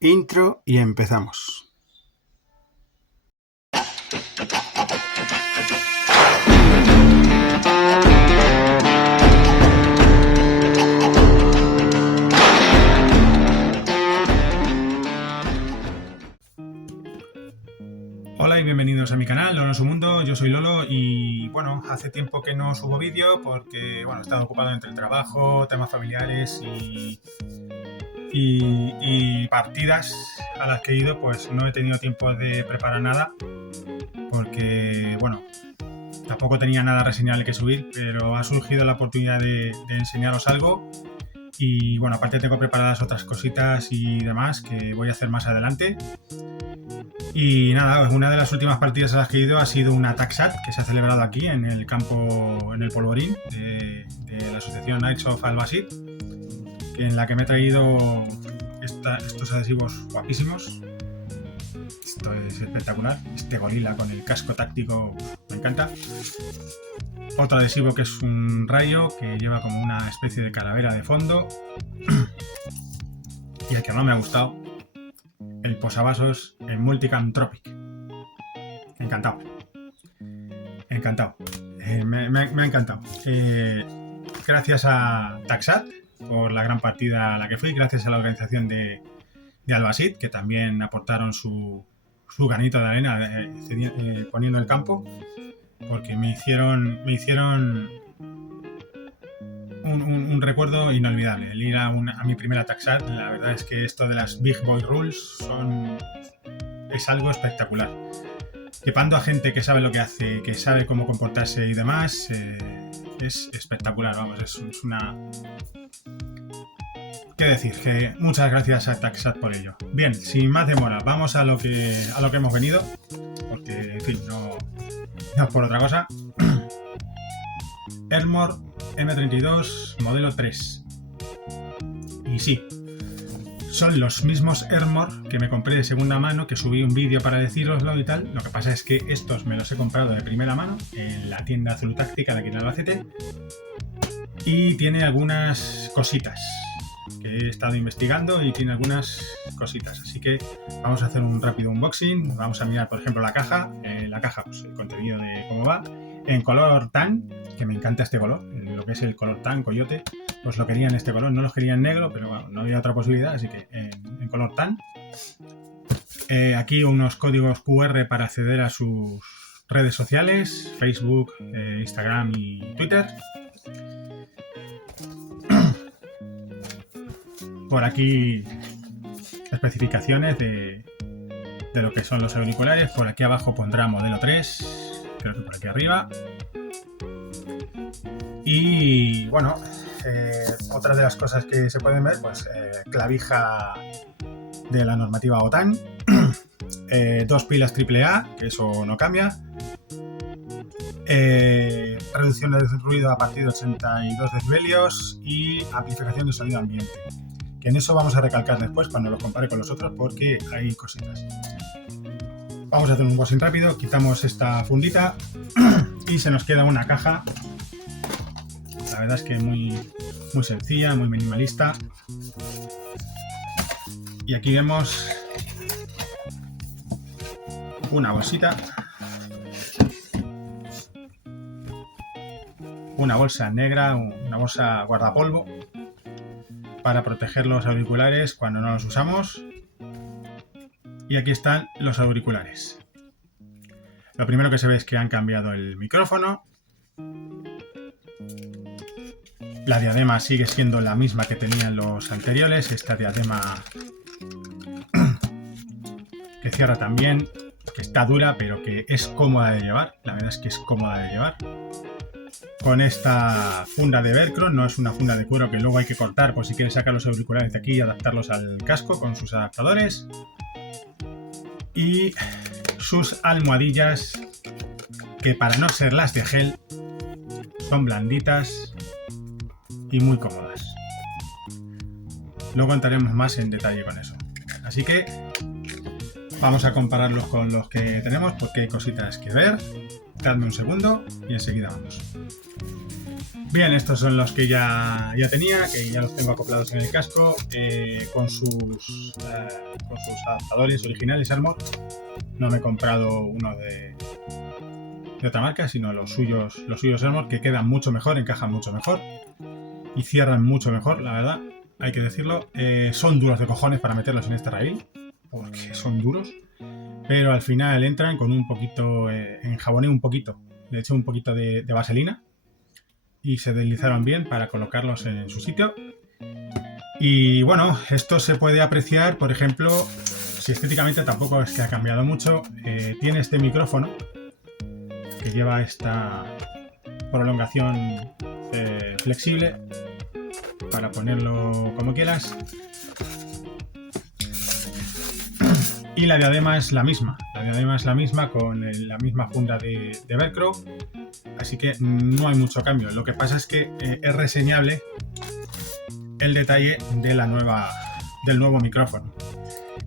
Intro y empezamos. Hola y bienvenidos a mi canal, Lolo en su mundo. Yo soy Lolo y bueno, hace tiempo que no subo vídeo porque bueno, he estado ocupado entre el trabajo, temas familiares y partidas a las que he ido, pues no he tenido tiempo de preparar nada porque bueno, tampoco tenía nada reseñable que subir, pero ha surgido la oportunidad de enseñaros algo. Y bueno, aparte tengo preparadas otras cositas y demás que voy a hacer más adelante. Y nada, una de las últimas partidas a las que he ido ha sido una TACSAT que se ha celebrado aquí en el campo, en el polvorín de la asociación Knights of Albasid, en la que me he traído estos adhesivos guapísimos. Esto es espectacular, este gorila con el casco táctico me encanta. Otro adhesivo que es un rayo que lleva como una especie de calavera de fondo. Y el que no me ha gustado, el posavasos en Multicam Tropic. Encantado. Encantado. Me ha encantado. Gracias a TACSAT por la gran partida a la que fui, gracias a la organización de Albasid, que también aportaron su granito de arena poniendo el campo, porque me hicieron un recuerdo inolvidable. El ir a mi primera TACSAT, la verdad es que esto de las Big Boy Rules es algo espectacular. Llevando a gente que sabe lo que hace, que sabe cómo comportarse y demás, es espectacular, vamos, es una... ¿Qué decir? Que muchas gracias a TACSAT por ello. Bien, sin más demora, vamos a lo que hemos venido, porque, en fin, no es por otra cosa. Ermor M32 modelo 3. Y sí, son los mismos Ermor que me compré de segunda mano, que subí un vídeo para decíroslo y tal. Lo que pasa es que estos me los he comprado de primera mano en la tienda Azul Táctica de aquí en Albacete. Y tiene algunas cositas que he estado investigando y tiene algunas cositas. Así que vamos a hacer un rápido unboxing. Vamos a mirar, por ejemplo, la caja. Pues el contenido de cómo va. En color tan, que me encanta este color, lo que es el color tan, coyote, pues lo quería en este color, no los quería en negro, pero bueno, no había otra posibilidad, así que en color tan. Aquí unos códigos QR para acceder a sus redes sociales, Facebook, Instagram y Twitter. Por aquí especificaciones de lo que son los auriculares. Por aquí abajo pondrá modelo 3, creo que por aquí arriba. Y bueno, otra de las cosas que se pueden ver, pues clavija de la normativa OTAN, 2 pilas AAA, que eso no cambia, reducción de ruido a partir de 82 decibelios y amplificación de sonido ambiente, que en eso vamos a recalcar después cuando lo compare con los otros, porque hay cositas. Vamos a hacer un unboxing rápido, quitamos esta fundita y se nos queda una caja. La verdad es que muy sencilla, muy minimalista. Y aquí vemos una bolsita, una bolsa negra, una bolsa guardapolvo para proteger los auriculares cuando no los usamos. Y aquí están los auriculares. Lo primero que se ve es que han cambiado el micrófono. La diadema sigue siendo la misma que tenían los anteriores. Esta diadema que cierra también, que está dura, pero que es cómoda de llevar. La verdad es que es cómoda de llevar. Con esta funda de velcro, no es una funda de cuero que luego hay que cortar por si quieres sacar los auriculares de aquí y adaptarlos al casco con sus adaptadores. Y sus almohadillas, que para no ser las de gel, son blanditas y muy cómodas. Luego entraremos más en detalle con eso. Así que vamos a compararlos con los que tenemos porque hay cositas que ver. Dadme un segundo y enseguida vamos. Bien, estos son los que ya tenía, que ya los tengo acoplados en el casco, con sus adaptadores originales Armor. No me he comprado uno de otra marca, sino los suyos Armor, que quedan mucho mejor, encajan mucho mejor y cierran mucho mejor, la verdad, hay que decirlo. Son duros de cojones para meterlos en este rail, porque son duros, pero al final entran con un poquito, enjaboné un poquito, le eché un poquito de vaselina y se deslizaron bien para colocarlos en su sitio. Y bueno, esto se puede apreciar, por ejemplo, si estéticamente tampoco es que ha cambiado mucho. Tiene este micrófono que lleva esta prolongación flexible para ponerlo como quieras. Y la diadema es la misma. La diadema es la misma con la misma funda de velcro. Así que no hay mucho cambio. Lo que pasa es que es reseñable el detalle de del nuevo micrófono.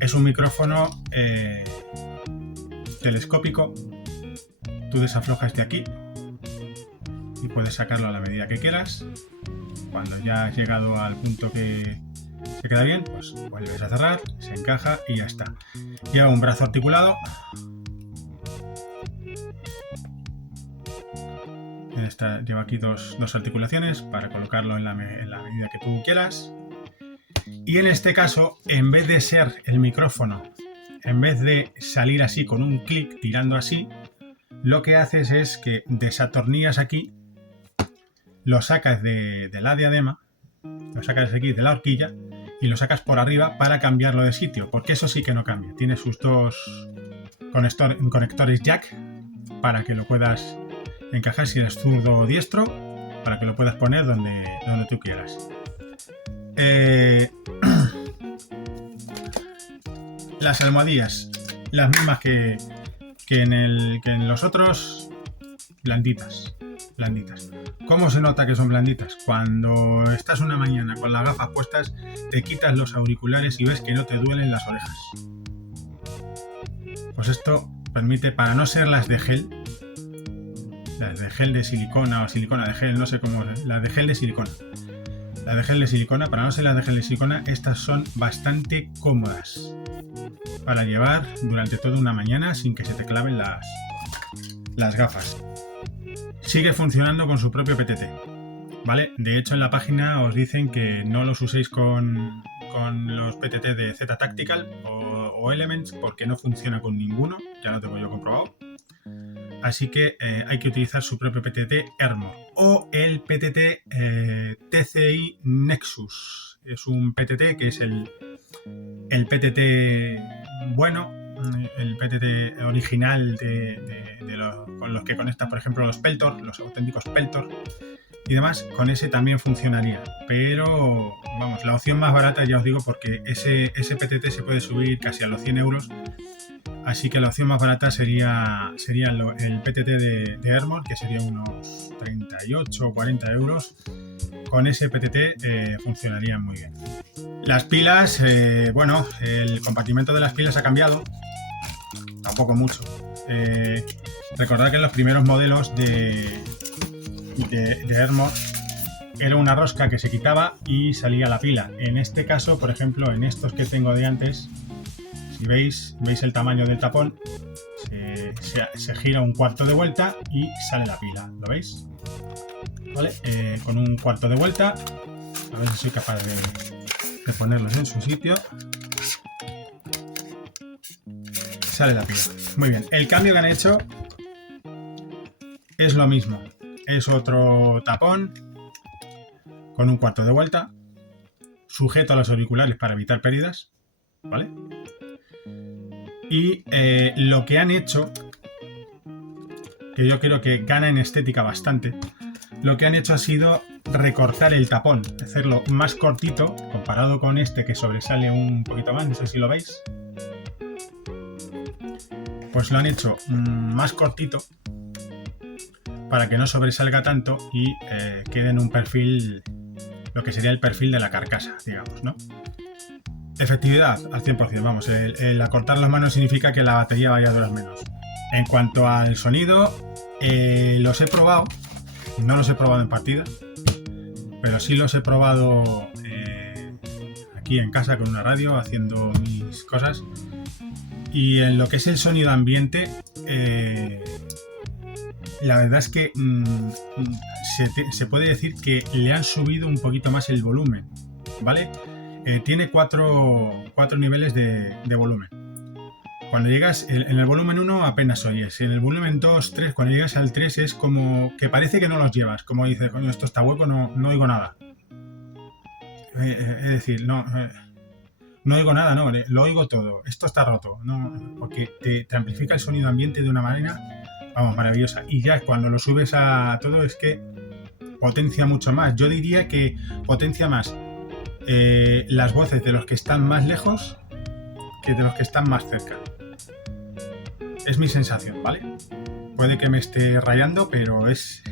Es un micrófono telescópico. Tú desaflojas de aquí y puedes sacarlo a la medida que quieras. Cuando ya has llegado al punto que se queda bien, pues vuelves a cerrar, se encaja y ya está. Lleva un brazo articulado. Lleva aquí dos articulaciones para colocarlo en la medida que tú quieras. Y en este caso, en vez de ser el micrófono, en vez de salir así con un clic tirando así, lo que haces es que desatornillas aquí, lo sacas de la diadema, lo sacas de aquí de la horquilla y lo sacas por arriba para cambiarlo de sitio, porque eso sí que no cambia. Tiene sus dos conectores jack para que lo puedas encajar si eres zurdo o diestro, para que lo puedas poner donde tú quieras. Las almohadillas, las mismas que en los otros, blanditas. ¿Cómo se nota que son blanditas? Cuando estás una mañana con las gafas puestas, te quitas los auriculares y ves que no te duelen las orejas. Pues esto permite, para no ser las de gel de silicona o silicona de gel, no sé cómo es, las de gel de silicona. Las de gel de silicona, para no ser las de gel de silicona, estas son bastante cómodas para llevar durante toda una mañana sin que se te claven las gafas. Sigue funcionando con su propio PTT, ¿vale? De hecho, en la página os dicen que no los uséis con los PTT de Z Tactical o Elements, porque no funciona con ninguno, ya lo tengo yo comprobado. Así que hay que utilizar su propio PTT Armor o el PTT TCI Nexus. Es un PTT que es el PTT bueno, el PTT original con los que conectas, por ejemplo, los Peltor, los auténticos Peltor y demás. Con ese también funcionaría, pero vamos, la opción más barata, ya os digo, porque ese PTT se puede subir casi a los 100 euros. Así que la opción más barata sería el PTT de Armor, que sería unos 38 o 40 euros. Con ese PTT funcionarían muy bien. Las pilas, bueno, el compartimento de las pilas ha cambiado, tampoco mucho. Recordad que en los primeros modelos de Armor era una rosca que se quitaba y salía la pila. En este caso, por ejemplo, en estos que tengo de antes, si veis el tamaño del tapón, se gira un cuarto de vuelta y sale la pila, ¿lo veis? ¿Vale? Con un cuarto de vuelta, a ver si soy capaz de ponerlos en su sitio. Sale la pila. Muy bien, el cambio que han hecho es lo mismo. Es otro tapón con un cuarto de vuelta, sujeto a los auriculares para evitar pérdidas, ¿vale? Y lo que han hecho, que yo creo que gana en estética bastante, lo que han hecho ha sido recortar el tapón, hacerlo más cortito comparado con este que sobresale un poquito más, no sé si lo veis. Pues lo han hecho más cortito para que no sobresalga tanto y quede en un perfil, lo que sería el perfil de la carcasa, digamos, ¿no? Efectividad al 100%, vamos, el acortar las manos significa que la batería vaya a durar menos. En cuanto al sonido, los he probado No los he probado en partida, pero sí los he probado aquí en casa con una radio, haciendo mis cosas. Y en lo que es el sonido ambiente, la verdad es que se puede decir que le han subido un poquito más el volumen, ¿vale? Tiene cuatro niveles de volumen. Cuando llegas en el volumen 1 apenas oyes, en el volumen 2, 3, cuando llegas al 3 es como que parece que no los llevas, como dices, coño, esto está hueco, no oigo nada. Es decir, no oigo nada, no, lo oigo todo, esto está roto, no, porque te amplifica el sonido ambiente de una manera, vamos, maravillosa. Y ya cuando lo subes a todo es que potencia mucho más. Yo diría que potencia más las voces de los que están más lejos que de los que están más cerca. Es mi sensación, ¿vale? Puede que me esté rayando, pero es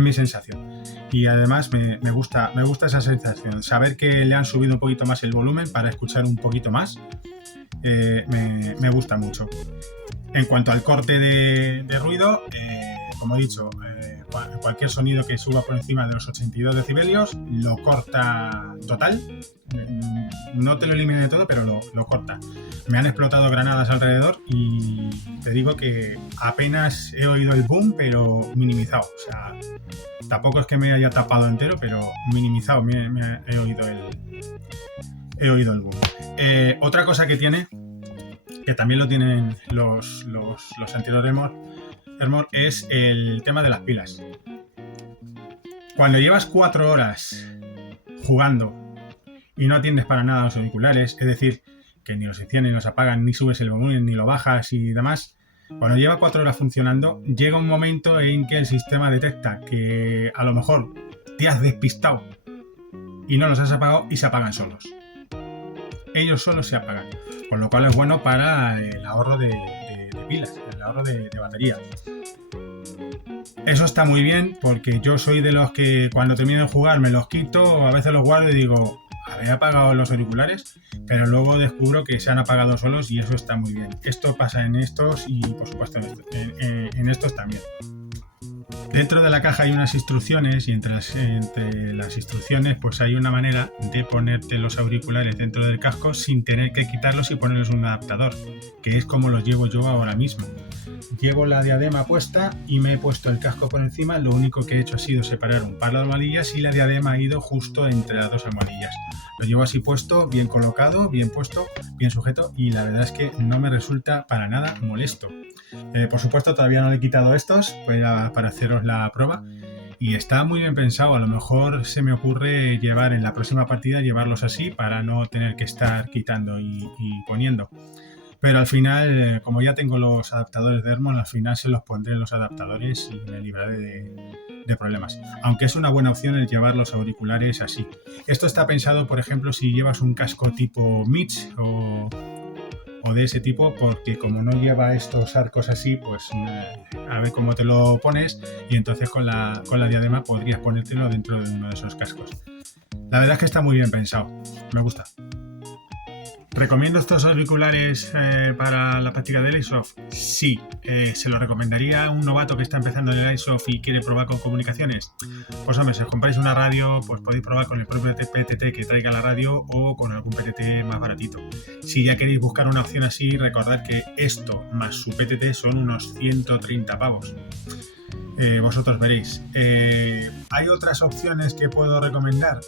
mi sensación. Y además me gusta esa sensación, saber que le han subido un poquito más el volumen para escuchar un poquito más. Me gusta mucho. En cuanto al corte de ruido, como he dicho, cualquier sonido que suba por encima de los 82 decibelios lo corta total. No te lo elimina de todo, pero lo corta. Me han explotado granadas alrededor y te digo que apenas he oído el boom, pero minimizado. O sea, tampoco es que me haya tapado entero, pero minimizado. He oído el boom. Otra cosa que tiene, que también lo tienen los anteriores Ermor, es el tema de las pilas. Cuando llevas 4 horas jugando y no atiendes para nada a los auriculares, es decir, que ni los encienden, ni los apagan, ni subes el volumen, ni lo bajas y demás, cuando lleva 4 horas funcionando, llega un momento en que el sistema detecta que a lo mejor te has despistado y no los has apagado y se apagan solos. Ellos solos se apagan, con lo cual es bueno para el ahorro de pilas, el ahorro de batería. Eso está muy bien, porque yo soy de los que cuando termino de jugar me los quito, a veces los guardo y digo, había apagado los auriculares, pero luego descubro que se han apagado solos y eso está muy bien. Esto pasa en estos y por supuesto en estos también. Dentro de la caja hay unas instrucciones y entre las instrucciones pues hay una manera de ponerte los auriculares dentro del casco sin tener que quitarlos y ponerles un adaptador, que es como los llevo yo ahora mismo. Llevo la diadema puesta y me he puesto el casco por encima, lo único que he hecho ha sido separar un par de almohadillas y la diadema ha ido justo entre las dos almohadillas. Lo llevo así puesto, bien colocado, bien puesto, bien sujeto y la verdad es que no me resulta para nada molesto. Por supuesto todavía no le he quitado estos para haceros la prueba y está muy bien pensado. A lo mejor se me ocurre llevar en la próxima partida llevarlos así para no tener que estar quitando y poniendo. Pero al final, como ya tengo los adaptadores de Ermor, al final se los pondré en los adaptadores y me libraré de problemas. Aunque es una buena opción el llevar los auriculares así. Esto está pensado, por ejemplo, si llevas un casco tipo Mitch o de ese tipo, porque como no lleva estos arcos así, pues a ver cómo te lo pones y entonces con la diadema podrías ponértelo dentro de uno de esos cascos. La verdad es que está muy bien pensado, me gusta. ¿Recomiendo estos auriculares para la práctica del Airsoft? Sí, se lo recomendaría a un novato que está empezando en el Airsoft y quiere probar con comunicaciones. Pues hombre, si os compráis una radio, pues podéis probar con el propio PTT que traiga la radio o con algún PTT más baratito. Si ya queréis buscar una opción así, recordad que esto más su PTT son unos 130 pavos. Vosotros veréis. ¿Hay otras opciones que puedo recomendar?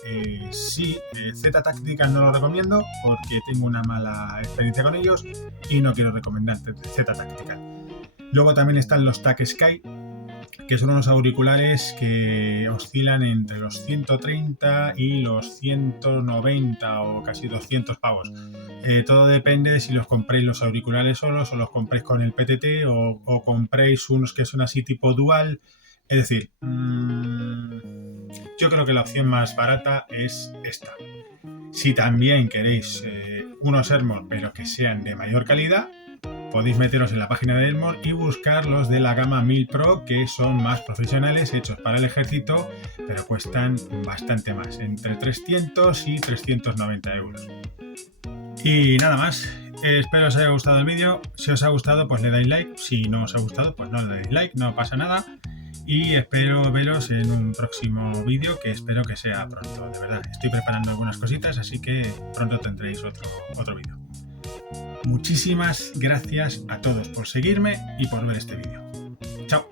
Sí, Z-Tactical no lo recomiendo porque tengo una mala experiencia con ellos y no quiero recomendar Z-Tactical. Luego también están los TAC Sky, que son unos auriculares que oscilan entre los 130 y los 190 o casi 200 pavos. Todo depende de si los compréis los auriculares solos o los compréis con el PTT o compréis unos que son así tipo dual. Es decir, yo creo que la opción más barata es esta. Si también queréis unos Ermor pero que sean de mayor calidad, podéis meteros en la página de Ermor y buscar los de la gama 1000 Pro, que son más profesionales, hechos para el ejército, pero cuestan bastante más, entre 300 y 390 euros. Y nada más, espero os haya gustado el vídeo. Si os ha gustado, pues le dais like. Si no os ha gustado, pues no le dais like, no pasa nada. y espero veros en un próximo vídeo, que espero que sea pronto, de verdad. Estoy preparando algunas cositas, así que pronto tendréis otro vídeo. Muchísimas gracias a todos por seguirme y por ver este vídeo. Chao.